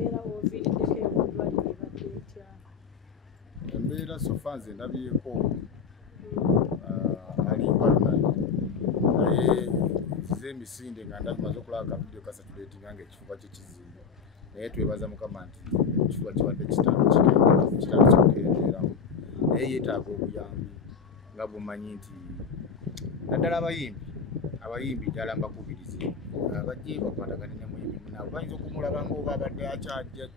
embeera oviiriddeko eddwaliro ebadde etya? Embeera sofa nze ndabyeko Alimpa naye ekize emisinde nga ndabimaze okulaba akavidiyo kasatuleetinga nga ekifuba kye kizimbe naye twebaza Mukama nti ekifuba kibadde kitandise okukendeeramu naye yeetaaga obuyambi nga bumanyi nti naddala abayimbi ddala mbakubirize abajje bakwatagane ne muyimbi munaabwe bayinza okumulaba ng'oba abadde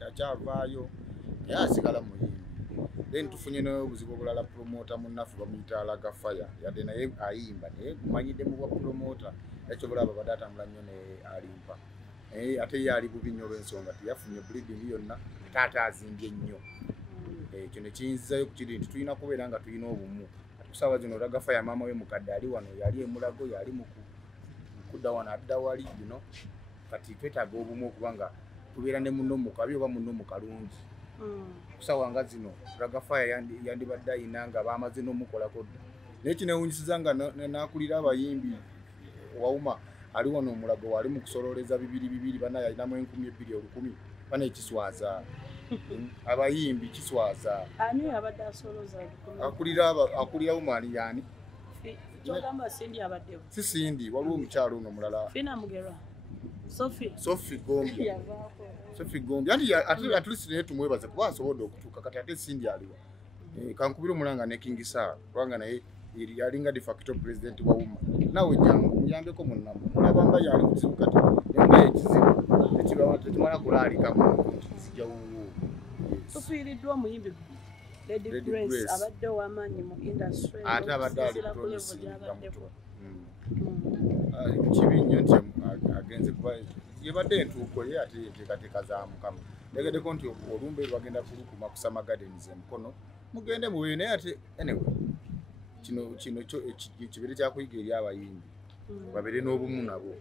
akyavaayo naye asigala muyimbi. Then tufunye n'obuzibu obulala promota munnaffe bamuyita alaga fire yadde naye ayimba naye kumanyidde mu bwa promota ekyo bulaba badde atambula nnyo ne Alimpa naye ate ye ali bubi nnyo olw'ensonga tiyafunye bleeding yonna taata azimbye nnyo ekyo ne kiyinzizayo ku kiri nti tulina kubeera nga tulina obumu kusaawa zino olaga fire maama we mukadde ali wano yali emulago yali mukudda wano adda wali kati twetaaga obumu okuba nga tubeera ne munno mukabi oba munno mukalungi kusaawa nga zino olaga fire yandibadde ayina nga baamaze n'omukolako dda naye kinewunyisiza nga n'akulira abayimbi wawuma ali wano omulago wali mu kusololeza 200 bana yalinamu 12,000 bana ekiswaza abayimbi kiswaza ani abadde asoloza akulira umani yani kyogamba Sindi abaddewo si Sindi waliwo omukyalo ono mulala Fina Mugerwa Sophie Gombi yanti at least naye tumwebaze kuba asobodde okutuuka kati ate Sindi aliwo kankubira omulanga ne King Saha kubanga naye yalinga de facto president wa umma nawe jangu muyambeko munnamu mulabanga yali kuzibu kati nemba ekizibu ekibaba tetumala kulaalika mu sijawu tufiiriddwa omuyimbi Lady Grace abadde ow'amaanyi mu industry ate abadde ali kibi nnyo nti agenze kuba yebadde entuuko ye ate enteekateeka za Mukama tegeddeko nti olumbe lwagenda kulukuma kusama gardens emukono mugende mubeyo naye ate anyway kino kibeere kyakuyiga eri abayimbi babeere n'obumu nabo.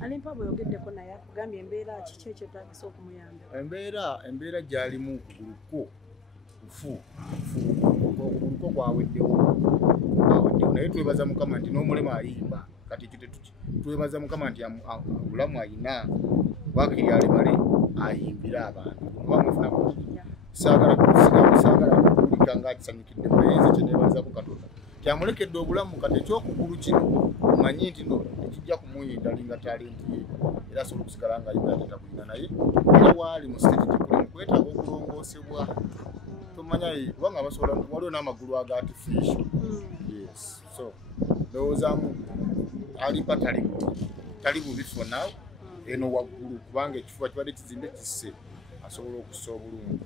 Alimpa bweyogeddeko naye akugambye embeera kiki ekyetaagisa okumuyamba? Embeera gy'alimu kuguluko kufu okuguluko kwaweddewo naye twebaza Mukama nti n'omulema ayimba kati ekyo twebaza Mukama nti obulamu ayina wakiri alemale ayimbira abantu bamufuna saagala kulika ng'akisanyukidde muyenzi kyeneebalizako Katonda kyamulekedde obulamu kati ekyokugulu kino manyi nti no ekijja kumuyinda alinga talenti ye era asobola okusigala ng'ayimba takulina naye era waali mu state gikuli mu kwetaaga okulongoosebwa tomanya kubanga abasobola waliwo n'amagulu aga artificial yes so ndowoozamu Alimpa tali bubi for now eno waggulu kubanga ekifuba kibadde kizimbe kisse asobola okussa obulungi.